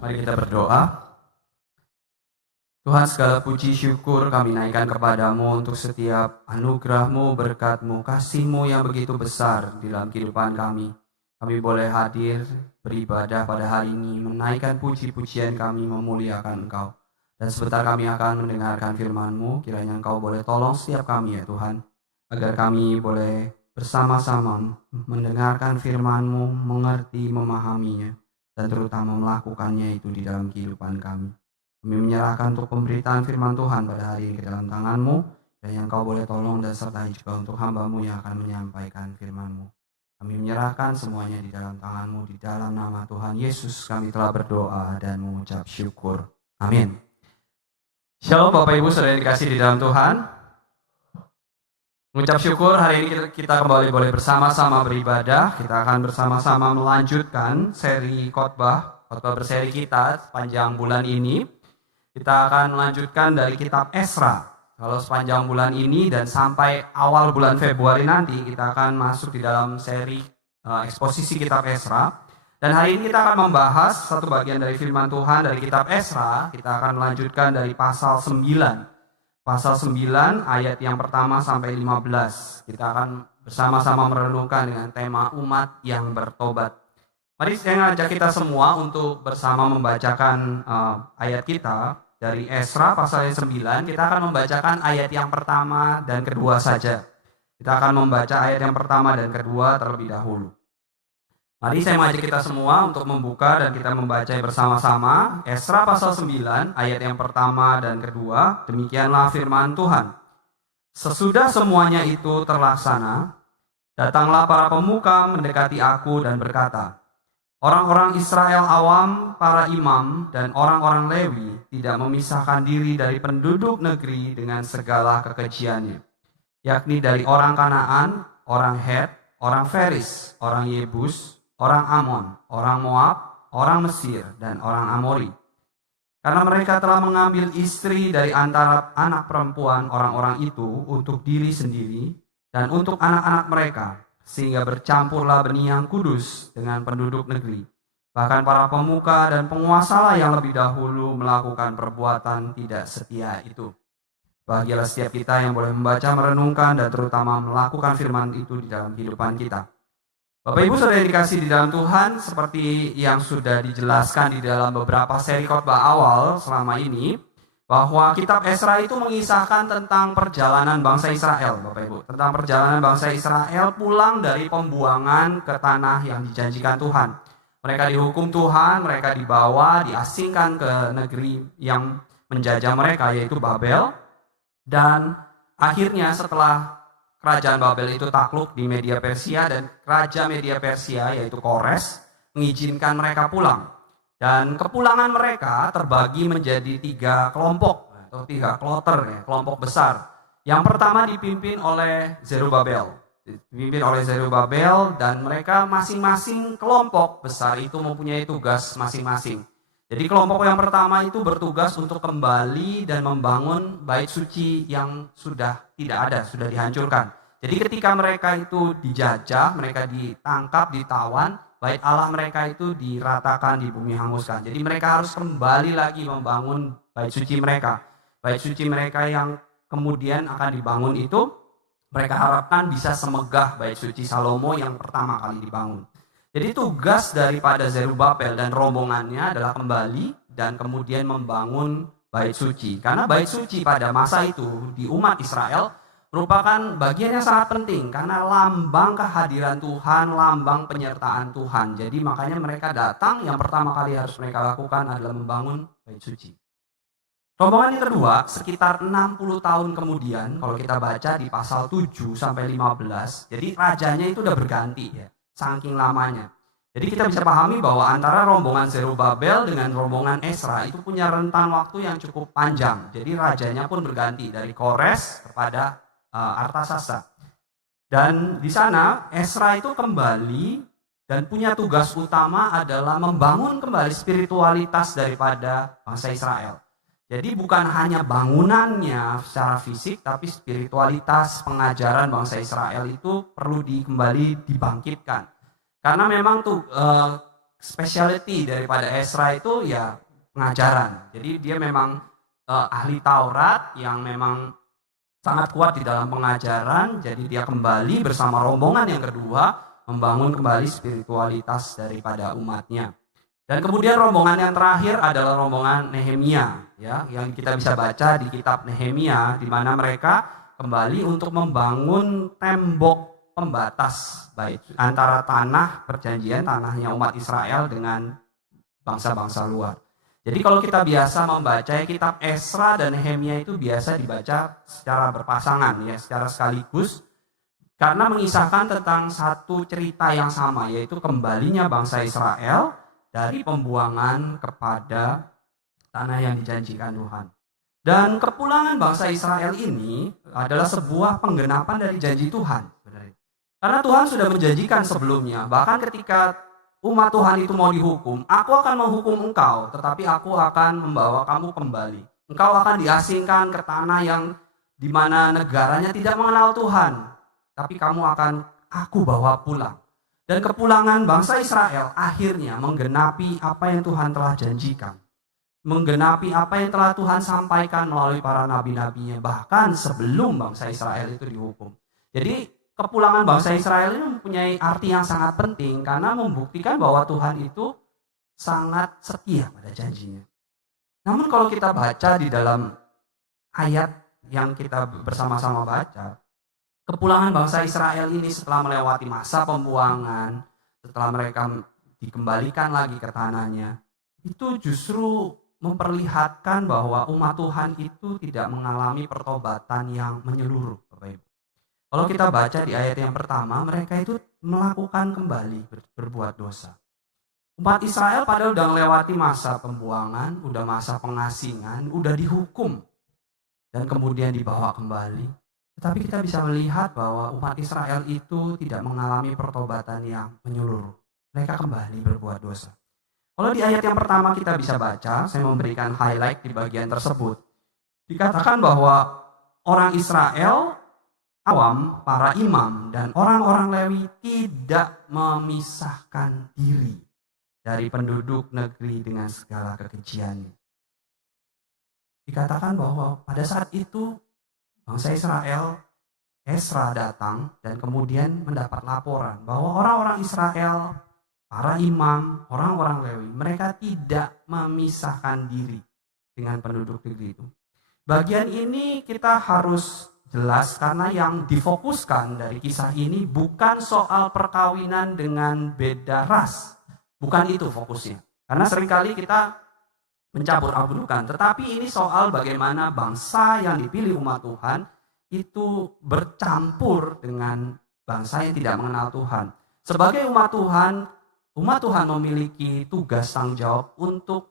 Mari kita berdoa. Tuhan, segala puji syukur kami naikkan kepadamu untuk setiap anugerah-Mu, berkat-Mu, kasih-Mu yang begitu besar di dalam kehidupan kami. Kami boleh hadir beribadah pada hari ini, menaikkan puji-pujian kami, memuliakan Engkau. Dan sebentar kami akan mendengarkan firman-Mu, kiranya Engkau boleh tolong setiap kami ya Tuhan, agar kami boleh bersama-sama mendengarkan firman-Mu, mengerti, memahaminya, dan terutama melakukannya itu di dalam kehidupan kami. Kami menyerahkan untuk pemberitaan firman Tuhan pada hari ini ke dalam tangan-Mu, dan yang Kau boleh tolong dan sertai juga untuk hamba-Mu yang akan menyampaikan firman-Mu. Kami menyerahkan semuanya di dalam tangan-Mu, di dalam nama Tuhan Yesus kami telah berdoa dan mengucap syukur. Amin. Shalom Bapak Ibu Saudara dikasih di dalam Tuhan. Mengucap syukur hari ini kita kembali boleh bersama-sama beribadah. Kita akan bersama-sama melanjutkan seri khotbah berseri kita sepanjang bulan ini. Kita akan melanjutkan dari kitab Esra. Kalau sepanjang bulan ini dan sampai awal bulan Februari nanti kita akan masuk di dalam seri eksposisi kitab Esra. Dan hari ini kita akan membahas satu bagian dari firman Tuhan dari kitab Esra. Kita akan melanjutkan dari pasal 9. Pasal 9 ayat yang pertama sampai 15. Kita akan bersama-sama merenungkan dengan tema umat yang bertobat. Mari saya ngajak kita semua untuk bersama membacakan ayat kita dari Esra pasal 9. Kita akan membacakan ayat yang pertama dan kedua saja. Kita akan membaca ayat yang pertama dan kedua terlebih dahulu. Mari saya mengajak kita semua untuk membuka dan kita membaca bersama-sama Esra pasal 9 ayat yang pertama dan kedua. Demikianlah firman Tuhan. Sesudah semuanya itu terlaksana, datanglah para pemuka mendekati aku dan berkata, orang-orang Israel awam, para imam, dan orang-orang Lewi tidak memisahkan diri dari penduduk negeri dengan segala kekejiannya, yakni dari orang Kanaan, orang Het, orang Feris, orang Yebus, orang Amon, orang Moab, orang Mesir, dan orang Amori. Karena mereka telah mengambil istri dari antara anak perempuan orang-orang itu untuk diri sendiri dan untuk anak-anak mereka, sehingga bercampurlah benih yang kudus dengan penduduk negeri. Bahkan para pemuka dan penguasalah yang lebih dahulu melakukan perbuatan tidak setia itu. Bahagialah setiap kita yang boleh membaca, merenungkan, dan terutama melakukan firman itu di dalam kehidupan kita. Bapak Ibu Saudara dikasih di dalam Tuhan, seperti yang sudah dijelaskan di dalam beberapa seri khotbah awal selama ini, bahwa kitab Esra itu mengisahkan tentang perjalanan bangsa Israel, Bapak Ibu. Tentang perjalanan bangsa Israel pulang dari pembuangan ke tanah yang dijanjikan Tuhan. Mereka dihukum Tuhan, mereka dibawa, diasingkan ke negeri yang menjajah mereka, yaitu Babel. Dan akhirnya setelah kerajaan Babel itu takluk di Media Persia, dan raja Media Persia yaitu Kores mengizinkan mereka pulang. Dan kepulangan mereka terbagi menjadi 3 kelompok atau 3 kloter ya, kelompok besar. Yang pertama dipimpin oleh Zerubabel. Dan mereka masing-masing kelompok besar itu mempunyai tugas masing-masing. Jadi kelompok yang pertama itu bertugas untuk kembali dan membangun bait suci yang sudah tidak ada, sudah dihancurkan. Jadi ketika mereka itu dijajah, mereka ditangkap, ditawan, bait Allah mereka itu diratakan, di bumi hanguskan. Jadi mereka harus kembali lagi membangun bait suci mereka. Bait suci mereka yang kemudian akan dibangun itu, mereka harapkan bisa semegah bait suci Salomo yang pertama kali dibangun. Jadi tugas daripada Zerubabel dan rombongannya adalah kembali dan kemudian membangun bait suci. Karena bait suci pada masa itu di umat Israel merupakan bagian yang sangat penting karena lambang kehadiran Tuhan, lambang penyertaan Tuhan. Jadi makanya mereka datang, yang pertama kali harus mereka lakukan adalah membangun bait suci. Rombongan yang kedua sekitar 60 tahun kemudian, kalau kita baca di pasal 7 sampai 15, jadi rajanya itu udah berganti ya, saking lamanya. Jadi kita bisa pahami bahwa antara rombongan Zerubabel dengan rombongan Esra itu punya rentan waktu yang cukup panjang. Jadi rajanya pun berganti dari Kores kepada Artasasta. Dan di sana Esra itu kembali dan punya tugas utama adalah membangun kembali spiritualitas daripada bangsa Israel. Jadi bukan hanya bangunannya secara fisik, tapi spiritualitas pengajaran bangsa Israel itu perlu kembali dibangkitkan. Karena memang tuh specialty daripada Ezra itu ya pengajaran. Jadi dia memang ahli Taurat yang memang sangat kuat di dalam pengajaran. Jadi dia kembali bersama rombongan yang kedua membangun kembali spiritualitas daripada umatnya. Dan kemudian rombongan yang terakhir adalah rombongan Nehemia, ya, yang kita bisa baca di kitab Nehemia, di mana mereka kembali untuk membangun tembok pembatas baik antara tanah perjanjian, tanahnya umat Israel dengan bangsa-bangsa luar. Jadi kalau kita biasa membaca kitab Ezra dan Nehemia itu biasa dibaca secara berpasangan, ya, secara sekaligus, karena mengisahkan tentang satu cerita yang sama, yaitu kembalinya bangsa Israel dari pembuangan kepada tanah yang dijanjikan Tuhan. Dan kepulangan bangsa Israel ini adalah sebuah penggenapan dari janji Tuhan. Karena Tuhan sudah menjanjikan sebelumnya, bahkan ketika umat Tuhan itu mau dihukum, aku akan menghukum engkau, tetapi aku akan membawa kamu kembali. Engkau akan diasingkan ke tanah yang di mana negaranya tidak mengenal Tuhan, tapi kamu akan aku bawa pulang. Dan kepulangan bangsa Israel akhirnya menggenapi apa yang Tuhan telah janjikan. Menggenapi apa yang telah Tuhan sampaikan melalui para nabi-nabinya, bahkan sebelum bangsa Israel itu dihukum. Jadi kepulangan bangsa Israel ini mempunyai arti yang sangat penting karena membuktikan bahwa Tuhan itu sangat setia pada janjinya. Namun kalau kita baca di dalam ayat yang kita bersama-sama baca, kepulangan bangsa Israel ini setelah melewati masa pembuangan, setelah mereka dikembalikan lagi ke tanahnya, itu justru memperlihatkan bahwa umat Tuhan itu tidak mengalami pertobatan yang menyeluruh, Bapak Ibu. Kalau kita baca di ayat yang pertama, mereka itu melakukan kembali berbuat dosa. Umat Israel padahal udah melewati masa pembuangan, udah masa pengasingan, udah dihukum, dan kemudian dibawa kembali. Tetapi kita bisa melihat bahwa umat Israel itu tidak mengalami pertobatan yang menyeluruh. Mereka kembali berbuat dosa. Kalau di ayat yang pertama kita bisa baca, saya memberikan highlight di bagian tersebut. Dikatakan bahwa orang Israel awam, para imam, dan orang-orang Lewi tidak memisahkan diri dari penduduk negeri dengan segala kekejiannya. Dikatakan bahwa pada saat itu bangsa Israel, Ezra datang dan kemudian mendapat laporan bahwa orang-orang Israel, para imam, orang-orang Lewi, mereka tidak memisahkan diri dengan penduduk negeri itu. Bagian ini kita harus jelas karena yang difokuskan dari kisah ini bukan soal perkawinan dengan beda ras. Bukan itu fokusnya. Karena seringkali kita mencampur adukan, tetapi ini soal bagaimana bangsa yang dipilih umat Tuhan itu bercampur dengan bangsa yang tidak mengenal Tuhan. Sebagai umat Tuhan memiliki tugas tanggung jawab untuk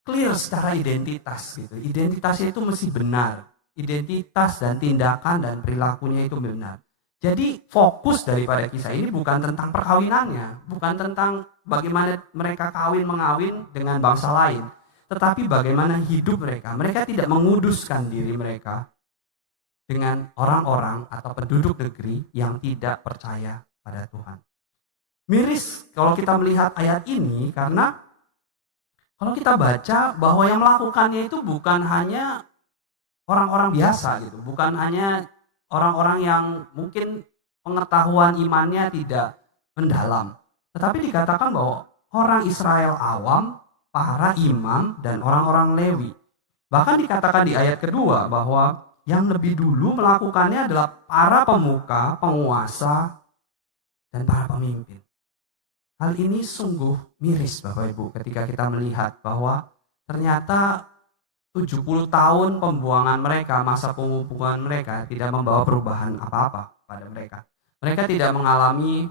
clear secara identitas gitu. Identitasnya itu mesti benar. Identitas dan tindakan dan perilakunya itu benar. Jadi fokus daripada kisah ini bukan tentang perkawinannya, bukan tentang bagaimana mereka kawin-mengawin dengan bangsa lain, tetapi bagaimana hidup mereka. Mereka tidak menguduskan diri mereka dengan orang-orang atau penduduk negeri yang tidak percaya pada Tuhan. Miris kalau kita melihat ayat ini karena kalau kita baca bahwa yang melakukannya itu bukan hanya orang-orang biasa gitu, bukan hanya orang-orang yang mungkin pengetahuan imannya tidak mendalam, tetapi dikatakan bahwa orang Israel awam, para imam, dan orang-orang Lewi. Bahkan dikatakan di ayat kedua bahwa yang lebih dulu melakukannya adalah para pemuka, penguasa, dan para pemimpin. Hal ini sungguh miris Bapak Ibu ketika kita melihat bahwa ternyata 70 tahun pembuangan mereka, masa pembuangan mereka tidak membawa perubahan apa-apa pada mereka. Mereka tidak mengalami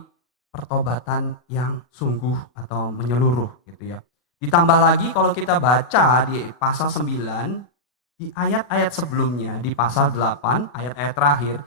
pertobatan yang sungguh atau menyeluruh gitu ya. Ditambah lagi kalau kita baca di pasal 9, di ayat-ayat sebelumnya, di pasal 8, ayat-ayat terakhir,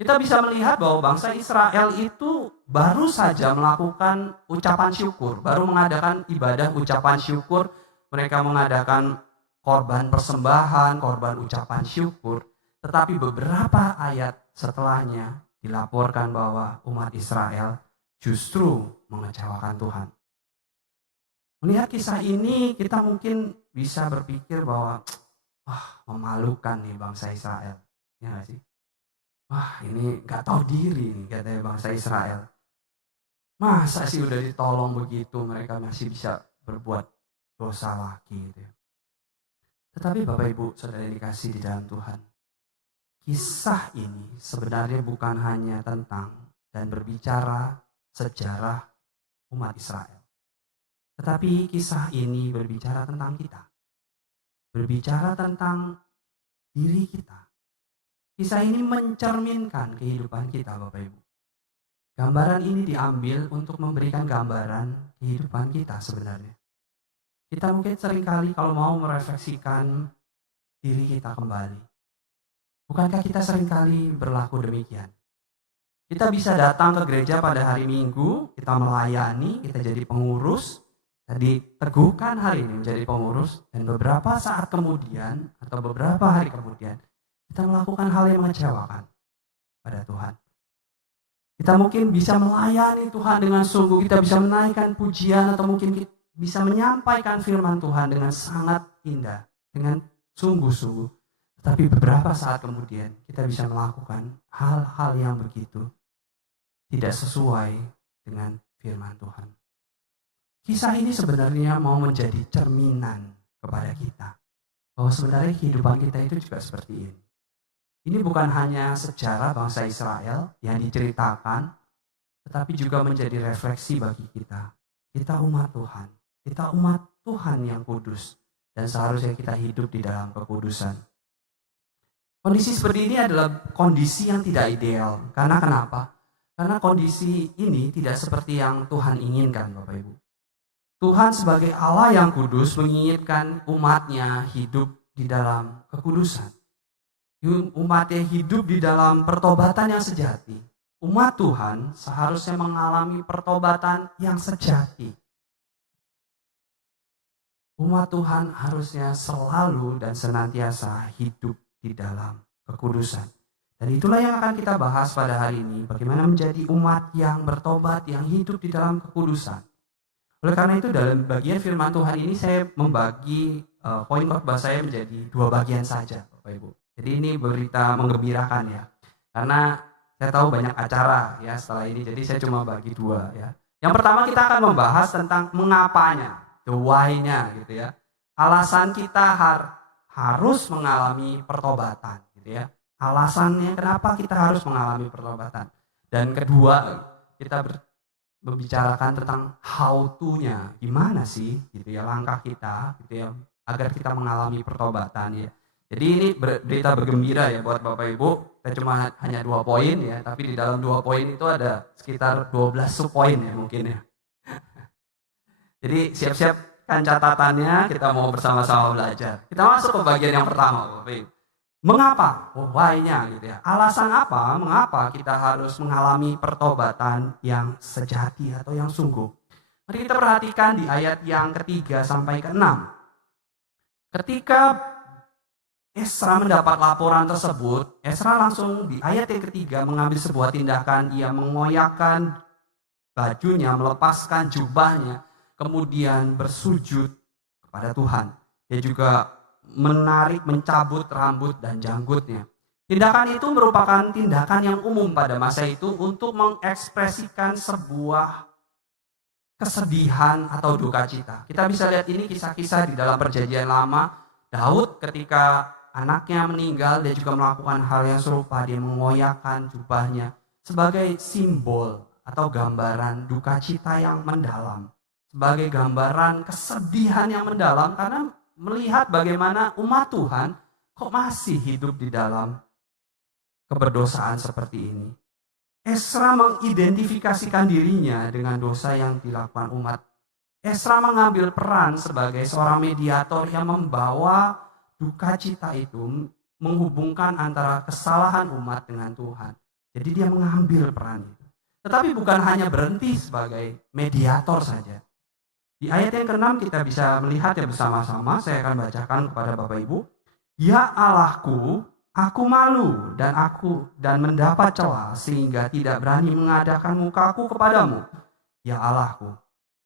kita bisa melihat bahwa bangsa Israel itu baru saja melakukan ucapan syukur, baru mengadakan ibadah ucapan syukur, mereka mengadakan korban persembahan, korban ucapan syukur. Tetapi beberapa ayat setelahnya dilaporkan bahwa umat Israel justru mengecewakan Tuhan. Melihat kisah ini kita mungkin bisa berpikir bahwa wah memalukan nih bangsa Israel. Ya nggak sih? Wah ini nggak tahu diri nih katanya bangsa Israel. Masa sih udah ditolong begitu mereka masih bisa berbuat dosa lagi gitu ya. Tetapi Bapak Ibu Saudara yang dikasih di dalam Tuhan, kisah ini sebenarnya bukan hanya tentang dan berbicara sejarah umat Israel. Tetapi kisah ini berbicara tentang kita. Berbicara tentang diri kita. Kisah ini mencerminkan kehidupan kita Bapak Ibu. Gambaran ini diambil untuk memberikan gambaran kehidupan kita sebenarnya. Kita mungkin seringkali kalau mau merefleksikan diri kita kembali. Bukankah kita seringkali berlaku demikian? Kita bisa datang ke gereja pada hari Minggu, kita melayani, kita jadi pengurus, diteguhkan hari ini menjadi pengurus, dan beberapa saat kemudian atau beberapa hari kemudian kita melakukan hal yang mengecewakan pada Tuhan. Kita mungkin bisa melayani Tuhan dengan sungguh, kita bisa menaikkan pujian atau mungkin bisa menyampaikan firman Tuhan dengan sangat indah, dengan sungguh-sungguh. Tapi beberapa saat kemudian kita bisa melakukan hal-hal yang begitu tidak sesuai dengan firman Tuhan. Kisah ini sebenarnya mau menjadi cerminan kepada kita. Bahwa sebenarnya kehidupan kita itu juga seperti ini. Ini bukan hanya sejarah bangsa Israel yang diceritakan, tetapi juga menjadi refleksi bagi kita. Kita umat Tuhan. Kita umat Tuhan yang kudus. Dan seharusnya kita hidup di dalam kekudusan. Kondisi seperti ini adalah kondisi yang tidak ideal. Karena kenapa? Karena kondisi ini tidak seperti yang Tuhan inginkan Bapak Ibu. Tuhan sebagai Allah yang kudus menginginkan umatnya hidup di dalam kekudusan. Umatnya hidup di dalam pertobatan yang sejati. Umat Tuhan seharusnya mengalami pertobatan yang sejati. Umat Tuhan harusnya selalu dan senantiasa hidup di dalam kekudusan. Dan itulah yang akan kita bahas pada hari ini. Bagaimana menjadi umat yang bertobat, yang hidup di dalam kekudusan. Oleh karena itu dalam bagian firman Tuhan ini saya membagi poin khotbah saya menjadi 2 bagian saja Bapak Ibu. Jadi ini berita menggembirakan ya. Karena saya tahu banyak acara ya setelah ini, jadi saya cuma bagi 2 ya. Yang pertama kita akan membahas tentang mengapanya, the why-nya gitu ya. Alasan kita harus mengalami pertobatan gitu ya. Alasannya kenapa kita harus mengalami pertobatan. Dan kedua, kita membicarakan tentang how to-nya. Gimana sih gitu ya langkah kita gitu ya agar kita mengalami pertobatan ya. Jadi ini berita bergembira ya buat Bapak Ibu. Saya cuma hanya 2 poin ya, tapi di dalam 2 poin itu ada sekitar 12 subpoin ya mungkin ya. Jadi siap-siap kan catatannya, kita mau bersama-sama belajar. Kita masuk ke bagian yang pertama, Bapak Ibu. Mengapa? Why-nya gitu ya. Alasan apa? Mengapa kita harus mengalami pertobatan yang sejati atau yang sungguh? Mari kita perhatikan di ayat yang ketiga sampai ke-6. Ketika Esra mendapat laporan tersebut, Esra langsung di ayat yang ketiga mengambil sebuah tindakan. Ia mengoyakkan bajunya, melepaskan jubahnya, kemudian bersujud kepada Tuhan. Dia juga mencabut rambut dan janggutnya. Tindakan itu merupakan tindakan yang umum pada masa itu untuk mengekspresikan sebuah kesedihan atau duka cita. Kita bisa lihat ini kisah-kisah di dalam Perjanjian Lama. Daud ketika anaknya meninggal, dia juga melakukan hal yang serupa. Dia mengoyakkan jubahnya sebagai simbol atau gambaran duka cita yang mendalam. Sebagai gambaran kesedihan yang mendalam karena melihat bagaimana umat Tuhan kok masih hidup di dalam keberdosaan seperti ini. Esra mengidentifikasikan dirinya dengan dosa yang dilakukan umat. Esra mengambil peran sebagai seorang mediator yang membawa duka cita itu, menghubungkan antara kesalahan umat dengan Tuhan. Jadi dia mengambil peran itu. Tetapi bukan hanya berhenti sebagai mediator saja. Di ayat yang ke-6 kita bisa melihat ya bersama-sama, saya akan bacakan kepada Bapak Ibu. Ya Allahku, aku malu dan mendapat celah sehingga tidak berani mengadakan mukaku kepadamu. Ya Allahku,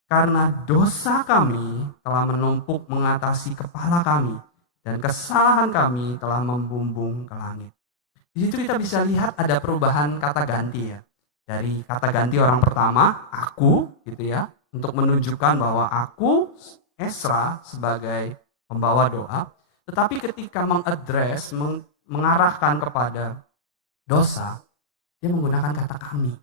karena dosa kami telah menumpuk mengatasi kepala kami, dan kesalahan kami telah membumbung ke langit. Di situ kita bisa lihat ada perubahan kata ganti ya. Dari kata ganti orang pertama, aku, gitu ya, untuk menunjukkan bahwa aku, Esra, sebagai pembawa doa. Tetapi ketika mengarahkan kepada dosa, dia menggunakan kata kami.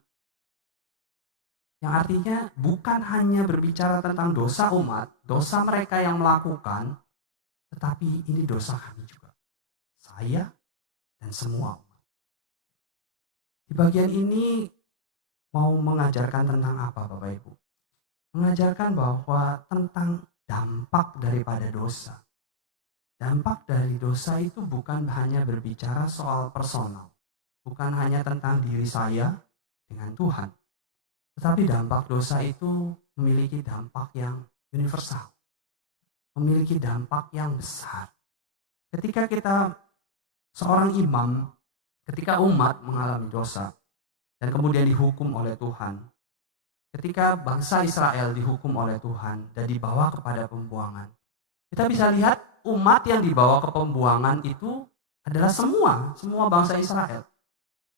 Yang artinya bukan hanya berbicara tentang dosa umat, dosa mereka yang melakukan, tetapi ini dosa kami juga. Saya dan semua umat. Di bagian ini mau mengajarkan tentang apa Bapak Ibu? Mengajarkan bahwa tentang dampak daripada dosa. Dampak dari dosa itu bukan hanya berbicara soal personal. Bukan hanya tentang diri saya dengan Tuhan. Tetapi dampak dosa itu memiliki dampak yang universal. Memiliki dampak yang besar. Ketika kita seorang imam, ketika umat mengalami dosa dan kemudian dihukum oleh Tuhan. Ketika bangsa Israel dihukum oleh Tuhan dan dibawa kepada pembuangan. Kita bisa lihat umat yang dibawa ke pembuangan itu adalah semua bangsa Israel.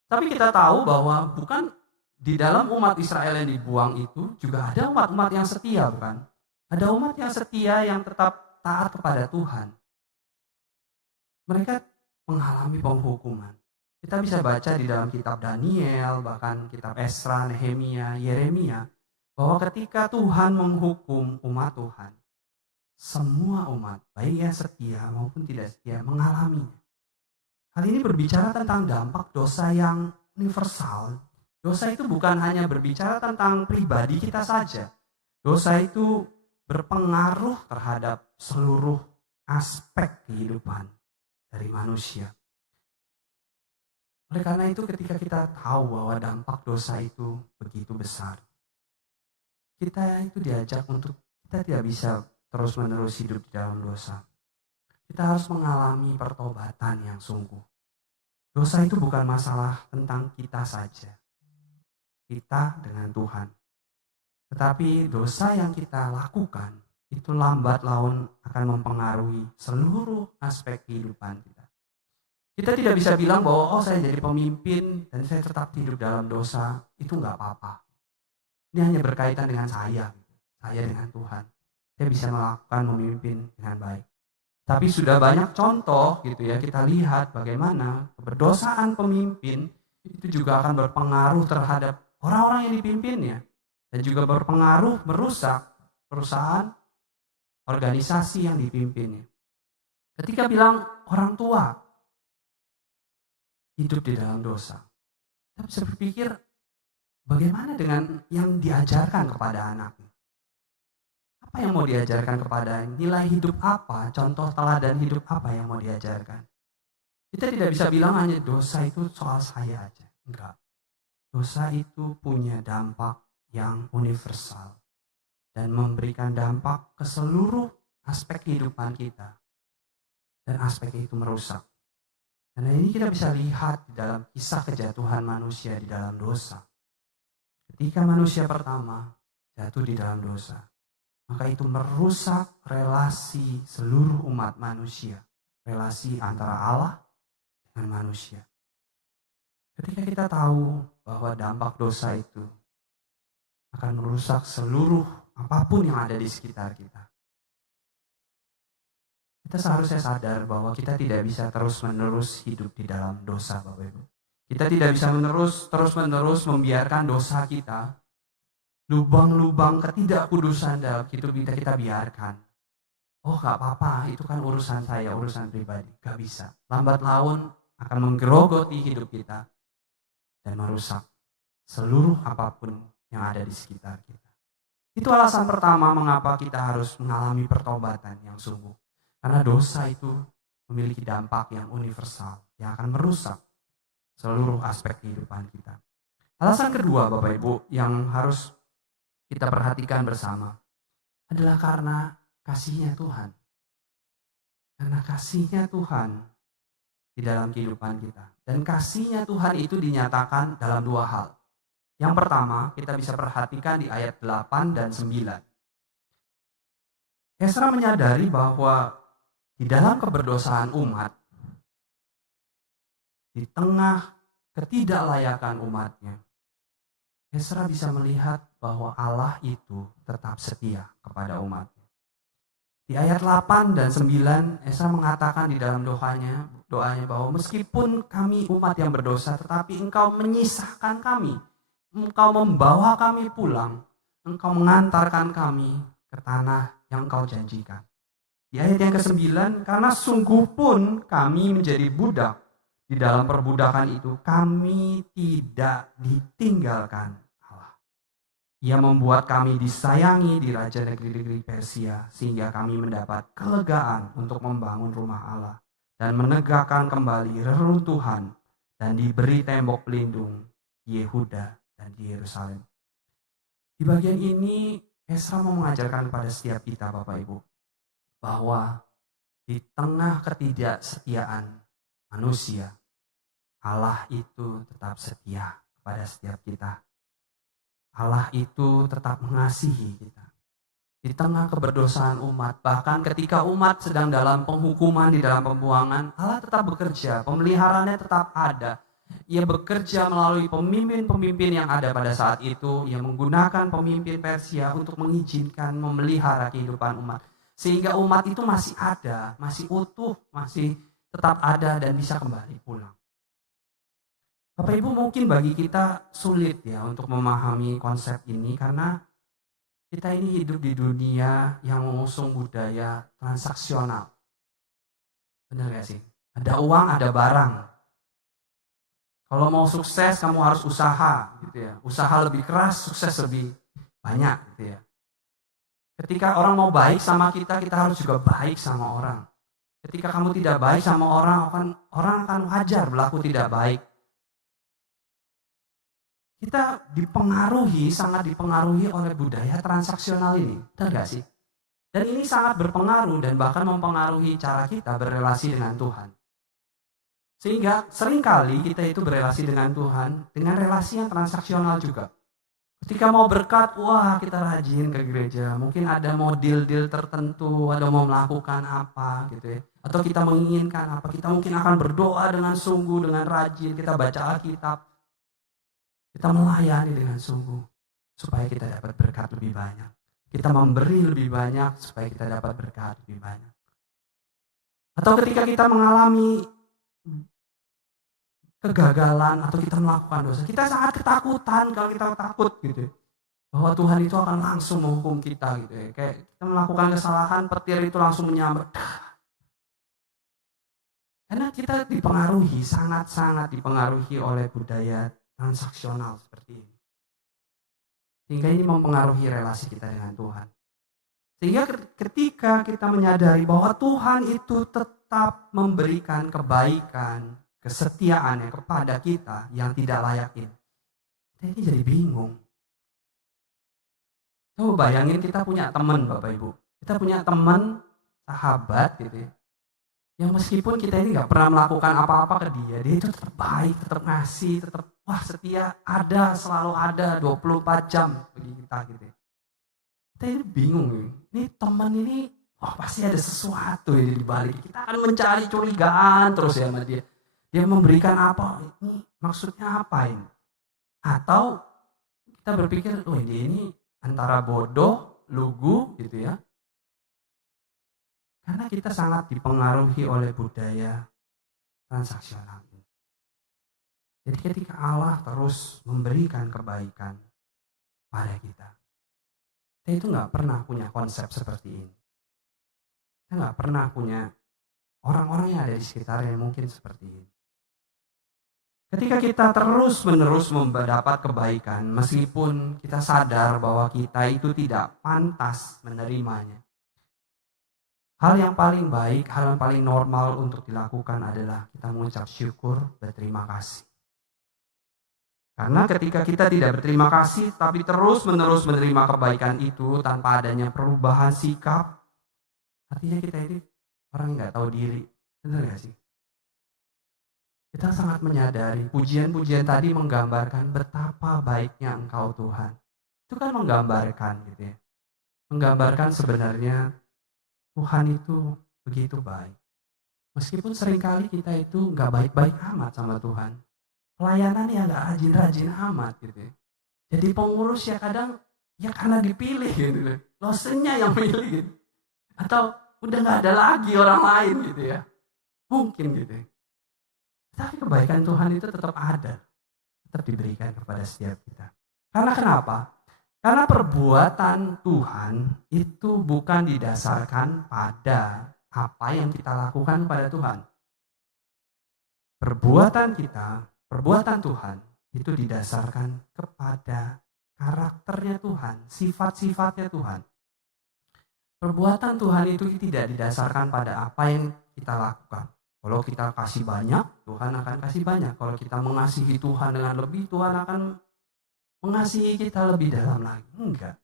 Tapi kita tahu bahwa bukan di dalam umat Israel yang dibuang itu juga ada umat-umat yang setia, bukan? Ada umat yang setia yang tetap taat kepada Tuhan. Mereka mengalami penghukuman. Kita bisa baca di dalam kitab Daniel, bahkan kitab Esra, Nehemia, Yeremia, bahwa ketika Tuhan menghukum umat Tuhan, semua umat, baik yang setia maupun tidak setia, mengalaminya. Hal ini berbicara tentang dampak dosa yang universal. Dosa itu bukan hanya berbicara tentang pribadi kita saja. Dosa itu berpengaruh terhadap seluruh aspek kehidupan dari manusia. Oleh karena itu ketika kita tahu bahwa dampak dosa itu begitu besar, kita itu diajak untuk kita tidak bisa terus-menerus hidup di dalam dosa. Kita harus mengalami pertobatan yang sungguh. Dosa itu bukan masalah tentang kita saja. Kita dengan Tuhan. Tetapi dosa yang kita lakukan itu lambat laun akan mempengaruhi seluruh aspek kehidupan kita. Kita tidak bisa bilang bahwa saya jadi pemimpin dan saya tetap hidup dalam dosa, itu nggak apa-apa. Ini hanya berkaitan dengan saya dengan Tuhan. Saya bisa melakukan memimpin dengan baik. Tapi sudah banyak contoh gitu ya, kita lihat bagaimana keberdosaan pemimpin itu juga akan berpengaruh terhadap orang-orang yang dipimpinnya. Dan juga berpengaruh merusak perusahaan, organisasi yang dipimpinnya. Ketika bilang orang tua hidup di dalam dosa, kita bisa berpikir bagaimana dengan yang diajarkan kepada anaknya? Apa yang mau diajarkan kepada nilai hidup apa, contoh teladan hidup apa yang mau diajarkan? Kita tidak bisa bilang hanya dosa itu soal saya aja. Enggak. Dosa itu punya dampak yang universal dan memberikan dampak ke seluruh aspek kehidupan kita. Dan aspek itu merusak. Karena ini kita bisa lihat di dalam kisah kejatuhan manusia di dalam dosa. Ketika manusia pertama jatuh di dalam dosa, maka itu merusak relasi seluruh umat manusia. Relasi antara Allah dengan manusia. Ketika kita tahu bahwa dampak dosa itu akan merusak seluruh apapun yang ada di sekitar kita. Kita seharusnya sadar bahwa kita tidak bisa terus-menerus hidup di dalam dosa, Bapak Ibu. Kita tidak bisa terus-menerus membiarkan dosa kita, lubang-lubang ketidakkudusan dalam hidup kita biarkan. Oh gak apa-apa, itu kan urusan saya, urusan pribadi. Gak bisa. Lambat laun akan menggerogoti hidup kita dan merusak seluruh apapun yang ada di sekitar kita. Itu alasan pertama mengapa kita harus mengalami pertobatan yang sungguh. Karena dosa itu memiliki dampak yang universal, yang akan merusak seluruh aspek kehidupan kita. Alasan kedua Bapak Ibu yang harus kita perhatikan bersama adalah karena kasihnya Tuhan. Karena kasihnya Tuhan di dalam kehidupan kita. Dan kasihnya Tuhan itu dinyatakan dalam dua hal. Yang pertama, kita bisa perhatikan di ayat 8 dan 9. Esra menyadari bahwa di dalam keberdosaan umat, di tengah ketidaklayakan umatnya, Esra bisa melihat bahwa Allah itu tetap setia kepada umatnya. Di ayat 8 dan 9, Esra mengatakan di dalam doanya bahwa meskipun kami umat yang berdosa, tetapi Engkau menyisahkan kami, Engkau membawa kami pulang, Engkau mengantarkan kami ke tanah yang Engkau janjikan. Di ayat yang ke-9, karena sungguh pun kami menjadi budak, di dalam perbudakan itu kami tidak ditinggalkan Allah. Ia membuat kami disayangi di raja negeri-negeri Persia, sehingga kami mendapat kelegaan untuk membangun rumah Allah dan menegakkan kembali reruntuhan dan diberi tembok pelindung di Yehuda dan di Yerusalem. Di bagian ini Esra mau mengajarkan kepada setiap kita, Bapak Ibu, bahwa di tengah ketidaksetiaan manusia, Allah itu tetap setia kepada setiap kita. Allah itu tetap mengasihi kita. Di tengah keberdosaan umat, bahkan ketika umat sedang dalam penghukuman, di dalam pembuangan, Allah tetap bekerja, pemeliharaannya tetap ada. Ia bekerja melalui pemimpin-pemimpin yang ada pada saat itu. Ia menggunakan pemimpin Persia untuk mengizinkan memelihara kehidupan umat. Sehingga umat itu masih ada, masih utuh, masih tetap ada dan bisa kembali pulang. Bapak Ibu, mungkin bagi kita sulit ya untuk memahami konsep ini karena kita ini hidup di dunia yang mengusung budaya transaksional. Benar gak sih? Ada uang, ada barang. Kalau mau sukses kamu harus usaha gitu ya. Usaha lebih keras, sukses lebih banyak gitu ya. Ketika orang mau baik sama kita, kita harus juga baik sama orang. Ketika kamu tidak baik sama orang akan wajar berlaku tidak baik. Kita sangat dipengaruhi oleh budaya transaksional ini, benar gak sih? Dan ini sangat berpengaruh dan bahkan mempengaruhi cara kita berrelasi dengan Tuhan. Sehingga seringkali kita itu berrelasi dengan Tuhan dengan relasi yang transaksional juga. Ketika mau berkat, wah kita rajin ke gereja. Mungkin ada mau deal-deal tertentu, ada mau melakukan apa gitu ya. Atau kita menginginkan apa, kita mungkin akan berdoa dengan sungguh, dengan rajin, kita baca Alkitab. Kita melayani dengan sungguh supaya kita dapat berkat lebih banyak. Kita memberi lebih banyak supaya kita dapat berkat lebih banyak. Atau ketika kita mengalami kegagalan atau kita melakukan dosa, kita sangat ketakutan kalau kita takut gitu. Bahwa Tuhan itu akan langsung menghukum kita gitu ya. Kayak kita melakukan kesalahan, petir itu langsung menyambar. Karena kita sangat-sangat dipengaruhi oleh budaya transaksional seperti ini. Sehingga ini mempengaruhi relasi kita dengan Tuhan. Sehingga ketika kita menyadari bahwa Tuhan itu tetap memberikan kebaikan, kesetiaannya kepada kita yang tidak layak ini, kita ini jadi bingung. Coba bayangin kita punya teman, Bapak Ibu. Kita punya teman, sahabat gitu ya. Yang meskipun kita ini gak pernah melakukan apa-apa ke dia itu tetap baik, tetap ngasih, tetap setia, selalu ada 24 jam bagi kita gitu ya. Kita ini bingung nih. Ini teman ini, pasti ada sesuatu ya di balik. Kita akan mencari curigaan terus ya sama dia. Dia memberikan apa? Ini maksudnya apa ini? Atau kita berpikir, dia ini antara bodoh, lugu gitu ya. Karena kita sangat dipengaruhi oleh budaya transaksional. Jadi ketika Allah terus memberikan kebaikan pada kita itu nggak pernah punya konsep seperti ini. Kita nggak pernah punya orang-orang yang ada di sekitar yang mungkin seperti ini. Ketika kita terus-menerus mendapat kebaikan, meskipun kita sadar bahwa kita itu tidak pantas menerimanya, hal yang paling baik, hal yang paling normal untuk dilakukan adalah kita mengucap syukur, berterima kasih. Karena ketika kita tidak berterima kasih, tapi terus-menerus menerima kebaikan itu tanpa adanya perubahan sikap, artinya kita ini orang yang nggak tahu diri. Benar nggak sih? Kita sangat menyadari pujian-pujian tadi menggambarkan betapa baiknya Engkau Tuhan. Itu kan menggambarkan gitu ya. Menggambarkan sebenarnya Tuhan itu begitu baik. Meskipun seringkali kita itu nggak baik-baik amat sama Tuhan. Pelayanan ya nggak rajin-rajin amat gitu ya. Jadi pengurus ya kadang ya karena dipilih gitu loh. Dosennya yang milih gitu. Atau udah nggak ada lagi orang lain gitu ya. Mungkin gitu ya. Tapi kebaikan Tuhan itu tetap ada. Tetap diberikan kepada setiap kita. Karena kenapa? Karena perbuatan Tuhan itu bukan didasarkan pada apa yang kita lakukan pada Tuhan. Perbuatan Tuhan itu didasarkan kepada karakternya Tuhan, sifat-sifatnya Tuhan. Perbuatan Tuhan itu tidak didasarkan pada apa yang kita lakukan. Kalau kita kasih banyak, Tuhan akan kasih banyak. Kalau kita mengasihi Tuhan dengan lebih, Tuhan akan mengasihi kita lebih dalam lagi. Enggak.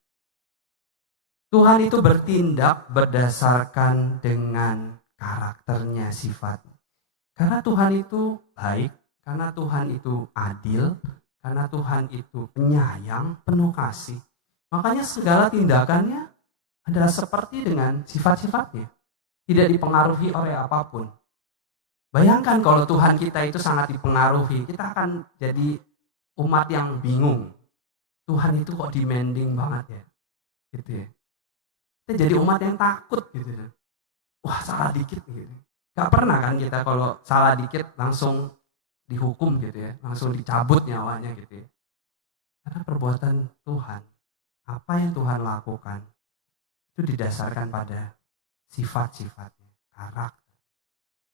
Tuhan itu bertindak berdasarkan dengan karakternya, sifatnya. Karena Tuhan itu baik, karena Tuhan itu adil, karena Tuhan itu penyayang, penuh kasih. Makanya segala tindakannya adalah seperti dengan sifat-sifatnya. Tidak dipengaruhi oleh apapun. Bayangkan kalau Tuhan kita itu sangat dipengaruhi, kita akan jadi umat yang bingung. Tuhan itu kok demanding banget ya. Gitu ya. Kita jadi umat yang takut gitu. Wah, salah dikit gitu. Gak pernah kan kita kalau salah dikit langsung dihukum gitu ya, langsung dicabut nyawanya gitu ya. Karena perbuatan Tuhan, apa yang Tuhan lakukan itu didasarkan pada sifat-sifatnya, karakter.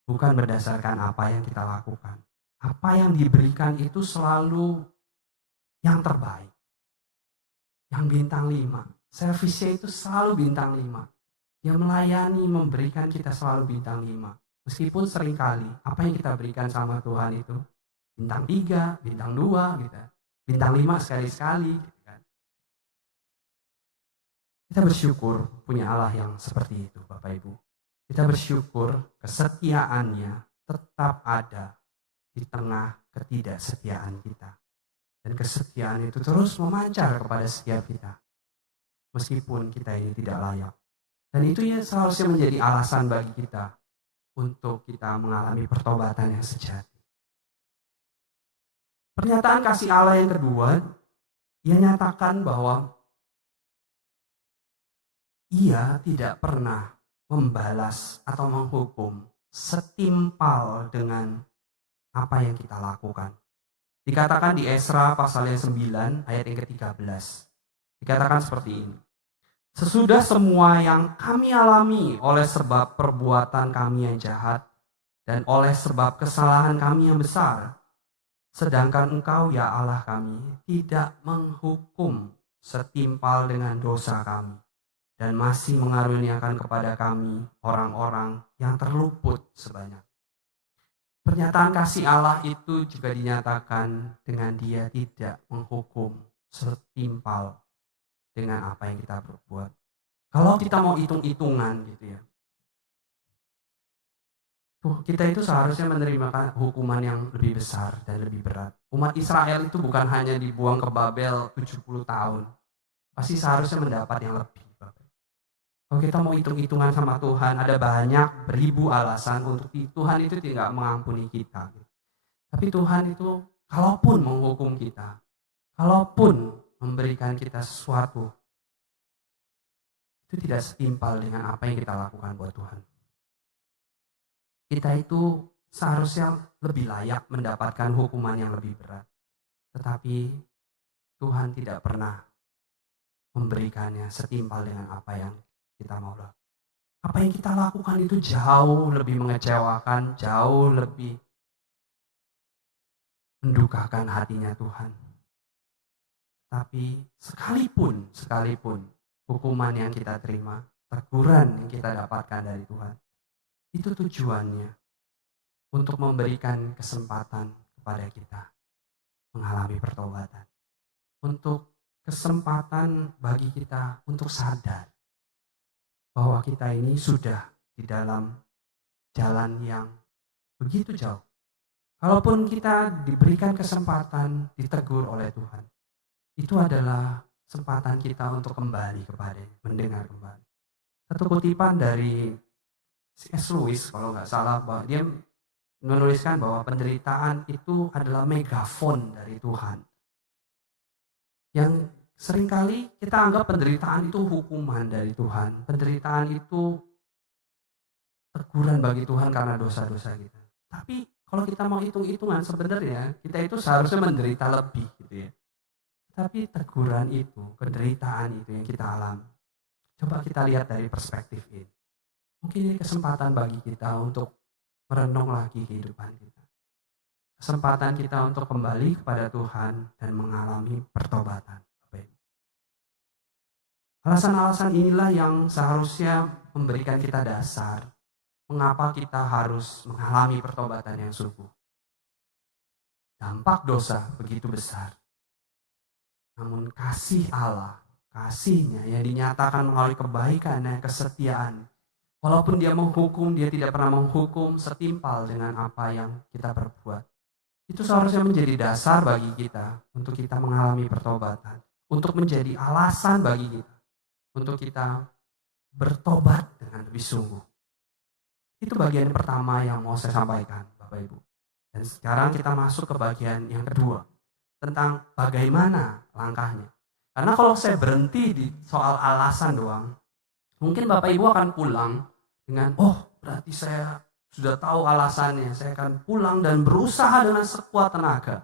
Bukan berdasarkan apa yang kita lakukan. Apa yang diberikan itu selalu yang terbaik. Yang bintang 5. Servisnya itu selalu bintang 5. Dia melayani, memberikan kita selalu bintang 5. Meskipun seringkali apa yang kita berikan sama Tuhan itu bintang 3, bintang 2 gitu. Bintang 5 sekali-sekali gitu kan. Kita bersyukur punya Allah yang seperti itu, Bapak Ibu. Kita bersyukur kesetiaannya tetap ada di tengah ketidaksetiaan kita. Dan kesetiaan itu terus memancar kepada setiap kita. Meskipun kita ini tidak layak. Dan itu ya seharusnya menjadi alasan bagi kita untuk kita mengalami pertobatan yang sejati. Pernyataan kasih Allah yang kedua, ia nyatakan bahwa ia tidak pernah membalas atau menghukum setimpal dengan apa yang kita lakukan. Dikatakan di Esra pasal yang 9 ayat yang ke-13. Dikatakan seperti ini. Sesudah semua yang kami alami oleh sebab perbuatan kami yang jahat dan oleh sebab kesalahan kami yang besar, sedangkan Engkau ya Allah kami tidak menghukum setimpal dengan dosa kami dan masih mengaruniakan kepada kami orang-orang yang terluput sebanyak. Pernyataan kasih Allah itu juga dinyatakan dengan Dia tidak menghukum setimpal dengan apa yang kita berbuat. Kalau kita mau hitung-hitungan gitu ya, kita itu seharusnya menerima hukuman yang lebih besar dan lebih berat. Umat Israel itu bukan hanya dibuang ke Babel 70 tahun. Pasti seharusnya mendapat yang lebih. Kalau kita mau hitung-hitungan sama Tuhan, ada banyak beribu alasan untuk Tuhan itu tidak mengampuni kita. Tapi Tuhan itu, kalaupun menghukum kita, kalaupun memberikan kita sesuatu, itu tidak setimpal dengan apa yang kita lakukan buat Tuhan. Kita itu seharusnya lebih layak mendapatkan hukuman yang lebih berat. Tetapi Tuhan tidak pernah memberikannya setimpal dengan apa yang kita mau lakukan. Apa yang kita lakukan itu jauh lebih mengecewakan, jauh lebih mendukakan hatinya Tuhan. Tapi sekalipun hukuman yang kita terima, teguran yang kita dapatkan dari Tuhan, itu tujuannya untuk memberikan kesempatan kepada kita mengalami pertobatan. Untuk kesempatan bagi kita untuk sadar bahwa kita ini sudah di dalam jalan yang begitu jauh. Kalaupun kita diberikan kesempatan ditegur oleh Tuhan, itu adalah kesempatan kita untuk kembali kepadanya, mendengar kembali. Satu kutipan dari C.S. Lewis kalau nggak salah, bahwa dia menuliskan bahwa penderitaan itu adalah megafon dari Tuhan. Yang seringkali kita anggap penderitaan itu hukuman dari Tuhan. Penderitaan itu teguran bagi Tuhan karena dosa-dosa kita. Tapi kalau kita mau hitung-hitungan, sebenarnya kita itu seharusnya menderita lebih gitu ya. Tapi teguran itu, penderitaan itu yang kita alami. Coba kita lihat dari perspektif ini. Mungkin ini kesempatan bagi kita untuk merenung lagi kehidupan kita. Kesempatan kita untuk kembali kepada Tuhan dan mengalami pertobatan. Alasan-alasan inilah yang seharusnya memberikan kita dasar mengapa kita harus mengalami pertobatan yang sungguh. Dampak dosa begitu besar. Namun kasih Allah, kasih-Nya yang dinyatakan melalui kebaikan-Nya, kesetiaan. Walaupun Dia menghukum, Dia tidak pernah menghukum setimpal dengan apa yang kita perbuat. Itu seharusnya menjadi dasar bagi kita untuk kita mengalami pertobatan. Untuk menjadi alasan bagi kita untuk kita bertobat dengan lebih sungguh. Itu bagian pertama yang mau saya sampaikan, Bapak Ibu. Dan sekarang kita masuk ke bagian yang kedua, tentang bagaimana langkahnya. Karena kalau saya berhenti di soal alasan doang, mungkin Bapak Ibu akan pulang dengan, berarti saya sudah tahu alasannya. Saya akan pulang dan berusaha dengan sekuat tenaga,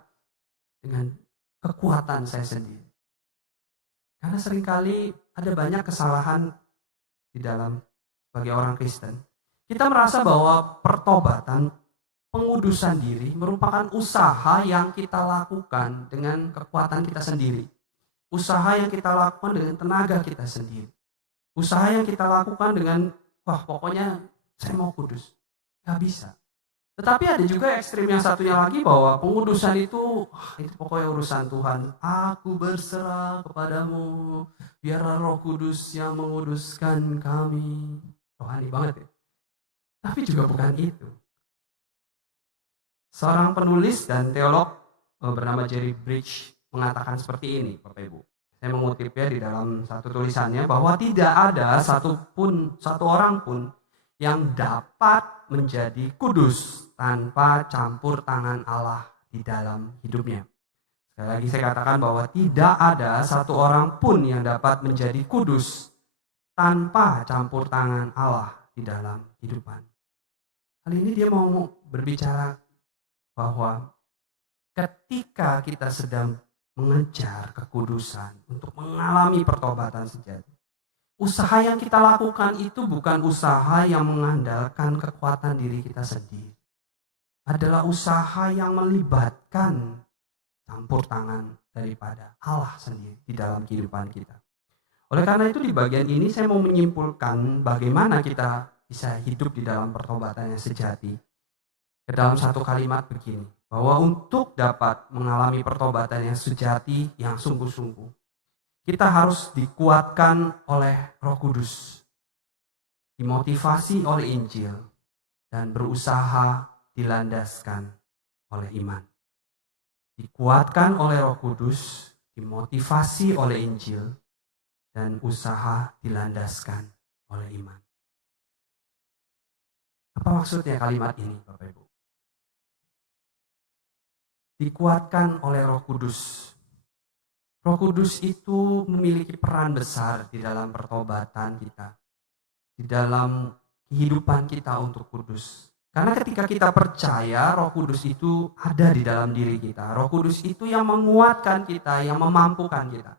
dengan kekuatan saya sendiri. Karena seringkali ada banyak kesalahan di dalam sebagai orang Kristen. Kita merasa bahwa pertobatan, pengudusan diri merupakan usaha yang kita lakukan dengan kekuatan kita sendiri. Usaha yang kita lakukan dengan tenaga kita sendiri. Usaha yang kita lakukan dengan, pokoknya saya mau kudus. Gak bisa. Tetapi ada juga ekstrim yang satunya lagi, bahwa pengudusan itu pokoknya urusan Tuhan. Aku berserah kepadamu, biarlah Roh Kudus yang menguduskan kami. Rohani banget ya. Tapi juga bukan itu. Seorang penulis dan teolog bernama Jerry Bridge mengatakan seperti ini, Bapak Ibu. Saya mengutipnya di dalam satu tulisannya, bahwa tidak ada satu orang pun yang dapat menjadi kudus tanpa campur tangan Allah di dalam hidupnya. Sekali lagi saya katakan bahwa tidak ada satu orang pun yang dapat menjadi kudus tanpa campur tangan Allah di dalam kehidupan. Kali ini dia mau berbicara bahwa ketika kita sedang mengejar kekudusan untuk mengalami pertobatan sejati, usaha yang kita lakukan itu bukan usaha yang mengandalkan kekuatan diri kita sendiri. Adalah usaha yang melibatkan campur tangan daripada Allah sendiri di dalam kehidupan kita. Oleh karena itu di bagian ini saya mau menyimpulkan bagaimana kita bisa hidup di dalam pertobatan yang sejati. Ke dalam satu kalimat begini, bahwa untuk dapat mengalami pertobatan yang sejati, yang sungguh-sungguh, kita harus dikuatkan oleh Roh Kudus, dimotivasi oleh Injil, dan berusaha dilandaskan oleh iman. Dikuatkan oleh Roh Kudus, dimotivasi oleh Injil, dan usaha dilandaskan oleh iman. Apa maksudnya kalimat ini, Bapak Ibu? Dikuatkan oleh Roh Kudus. Roh Kudus itu memiliki peran besar di dalam pertobatan kita, di dalam kehidupan kita untuk kudus. Karena ketika kita percaya, Roh Kudus itu ada di dalam diri kita. Roh Kudus itu yang menguatkan kita, yang memampukan kita,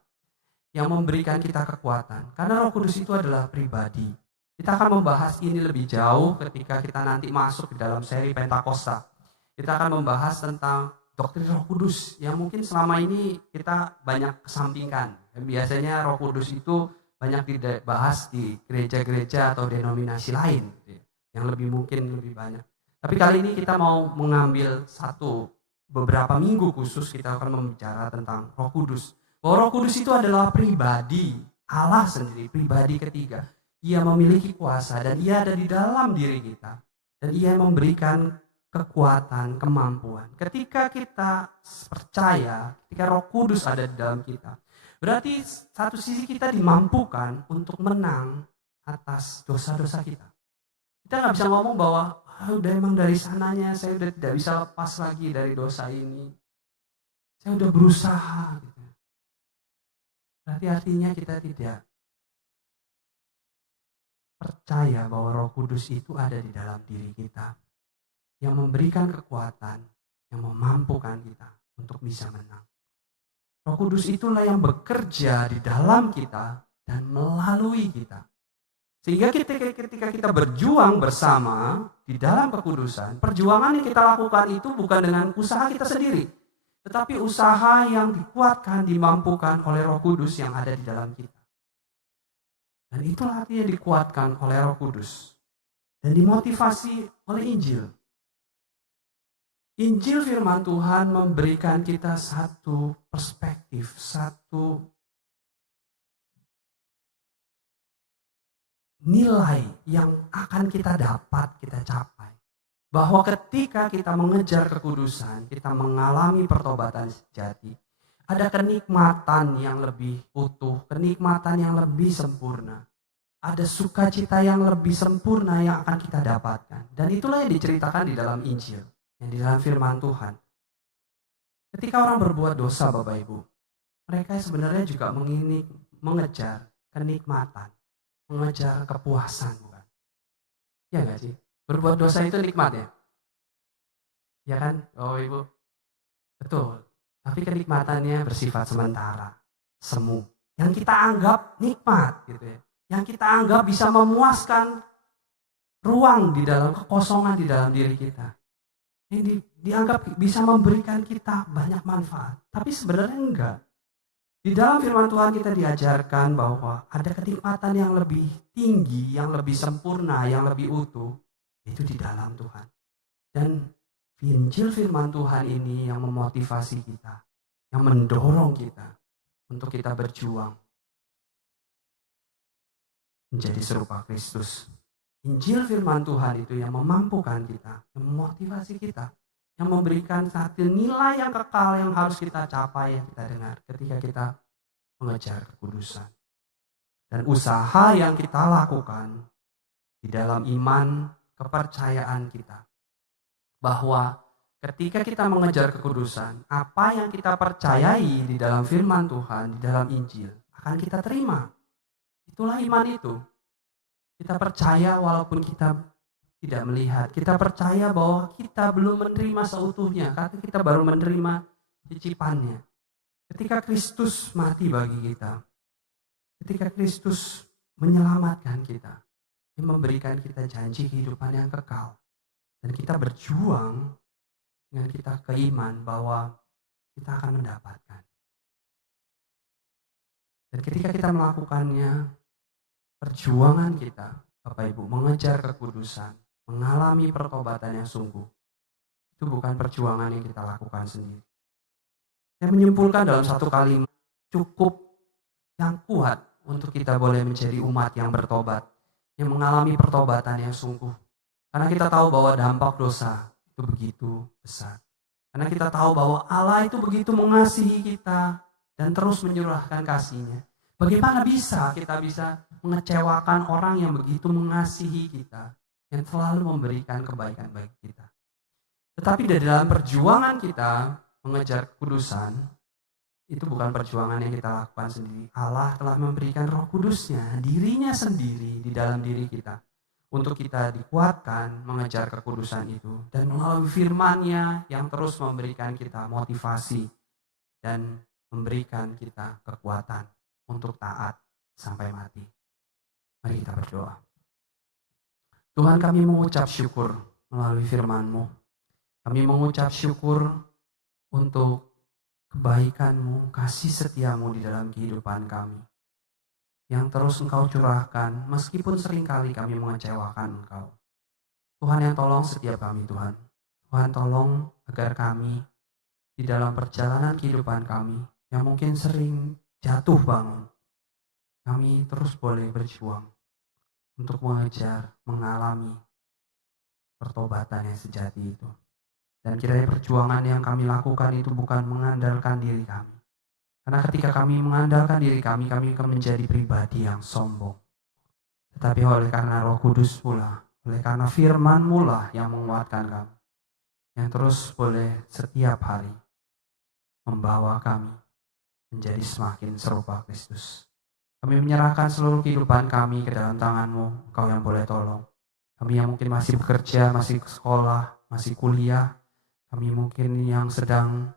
yang memberikan kita kekuatan. Karena Roh Kudus itu adalah pribadi. Kita akan membahas ini lebih jauh ketika kita nanti masuk di dalam seri Pentakosta. Kita akan membahas tentang doktrin Roh Kudus yang mungkin selama ini kita banyak kesampingkan. Biasanya Roh Kudus itu banyak dibahas di gereja-gereja atau denominasi lain, yang mungkin lebih banyak. Tapi kali ini kita mau mengambil beberapa minggu khusus, kita akan membicarakan tentang Roh Kudus. Bahwa Roh Kudus itu adalah pribadi Allah sendiri, pribadi ketiga. Ia memiliki kuasa dan ia ada di dalam diri kita. Dan ia memberikan kekuatan, kemampuan. Ketika kita percaya, ketika Roh Kudus ada di dalam kita, berarti satu sisi kita dimampukan untuk menang atas dosa-dosa kita. Kita nggak bisa ngomong bahwa udah emang dari sananya saya udah tidak bisa lepas lagi dari dosa ini. Saya udah berusaha. Gitu. Berarti artinya kita tidak percaya bahwa Roh Kudus itu ada di dalam diri kita. Yang memberikan kekuatan, yang memampukan kita untuk bisa menang. Roh Kudus itulah yang bekerja di dalam kita dan melalui kita. Sehingga ketika kita berjuang bersama di dalam kekudusan, perjuangan yang kita lakukan itu bukan dengan usaha kita sendiri, tetapi usaha yang dikuatkan, dimampukan oleh Roh Kudus yang ada di dalam kita. Dan itulah artinya dikuatkan oleh Roh Kudus dan dimotivasi oleh Injil. Injil firman Tuhan memberikan kita satu perspektif, satu nilai yang akan kita dapat, kita capai. Bahwa ketika kita mengejar kekudusan, kita mengalami pertobatan sejati, ada kenikmatan yang lebih utuh, kenikmatan yang lebih sempurna. Ada sukacita yang lebih sempurna yang akan kita dapatkan. Dan itulah yang diceritakan di dalam Injil, yang di dalam firman Tuhan. Ketika orang berbuat dosa, Bapak Ibu, mereka sebenarnya juga mengejar kenikmatan, mengejar kepuasan, bukan? Ya nggak sih? Berbuat dosa itu nikmat ya? Ya kan? Oh Ibu? Betul. Tapi kenikmatannya bersifat sementara, semu. Yang kita anggap nikmat gitu ya. Yang kita anggap bisa memuaskan ruang di dalam kekosongan di dalam diri kita. Ini dianggap bisa memberikan kita banyak manfaat. Tapi sebenarnya enggak. Di dalam firman Tuhan kita diajarkan bahwa ada kenikmatan yang lebih tinggi, yang lebih sempurna, yang lebih utuh. Itu di dalam Tuhan. Dan Injil firman Tuhan ini yang memotivasi kita, yang mendorong kita untuk kita berjuang menjadi serupa Kristus. Injil firman Tuhan itu yang memampukan kita, yang memotivasi kita, yang memberikan satu nilai yang kekal yang harus kita capai, yang kita dengar ketika kita mengejar kekudusan. Dan usaha yang kita lakukan di dalam iman, kepercayaan kita, bahwa ketika kita mengejar kekudusan, apa yang kita percayai di dalam firman Tuhan, di dalam Injil, akan kita terima. Itulah iman itu. Kita percaya walaupun kita tidak melihat. Kita percaya bahwa kita belum menerima seutuhnya, karena kita baru menerima cicipannya. Ketika Kristus mati bagi kita, ketika Kristus menyelamatkan kita, Dia memberikan kita janji kehidupan yang kekal. Dan kita berjuang dengan kita keiman bahwa kita akan mendapatkan. Dan ketika kita melakukannya, perjuangan kita, Bapak Ibu, mengejar kekudusan, mengalami pertobatan yang sungguh, itu bukan perjuangan yang kita lakukan sendiri. Saya menyimpulkan dalam satu kalimat, cukup yang kuat untuk kita boleh menjadi umat yang bertobat, yang mengalami pertobatan yang sungguh. Karena kita tahu bahwa dampak dosa itu begitu besar. Karena kita tahu bahwa Allah itu begitu mengasihi kita dan terus menyurahkan kasih-Nya. Bagaimana bisa kita bisa mengecewakan orang yang begitu mengasihi kita, yang selalu memberikan kebaikan bagi kita. Tetapi di dalam perjuangan kita mengejar kekudusan, itu bukan perjuangan yang kita lakukan sendiri. Allah telah memberikan Roh Kudus-Nya, dirinya sendiri di dalam diri kita, untuk kita dikuatkan mengejar kekudusan itu. Dan melalui firman-Nya yang terus memberikan kita motivasi dan memberikan kita kekuatan untuk taat sampai mati. Mari kita berdoa. Tuhan, kami mengucap syukur melalui firman-Mu. Kami mengucap syukur untuk kebaikan-Mu, kasih setia-Mu di dalam kehidupan kami. Yang terus Engkau curahkan meskipun seringkali kami mengecewakan Engkau. Tuhan yang tolong setiap kami, Tuhan. Tuhan tolong agar kami di dalam perjalanan kehidupan kami yang mungkin sering jatuh bangun, kami terus boleh berjuang untuk mengejar, mengalami pertobatan yang sejati itu. Dan kiranya perjuangan yang kami lakukan itu bukan mengandalkan diri kami. Karena ketika kami mengandalkan diri kami akan menjadi pribadi yang sombong. tetapi oleh karena Roh Kudus pula, oleh karena firman-Mu lah yang menguatkan kami, yang terus boleh setiap hari membawa kami menjadi semakin serupa Kristus. Kami menyerahkan seluruh kehidupan kami ke dalam tangan-Mu, Engkau yang boleh tolong. Kami yang mungkin masih bekerja, masih sekolah, masih kuliah, kami mungkin yang sedang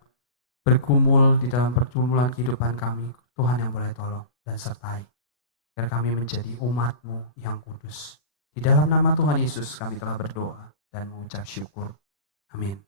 bergumul di dalam pergumulan kehidupan kami, Tuhan yang boleh tolong dan sertai. Agar kami menjadi umat-Mu yang kudus. Di dalam nama Tuhan Yesus kami telah berdoa dan mengucap syukur. Amin.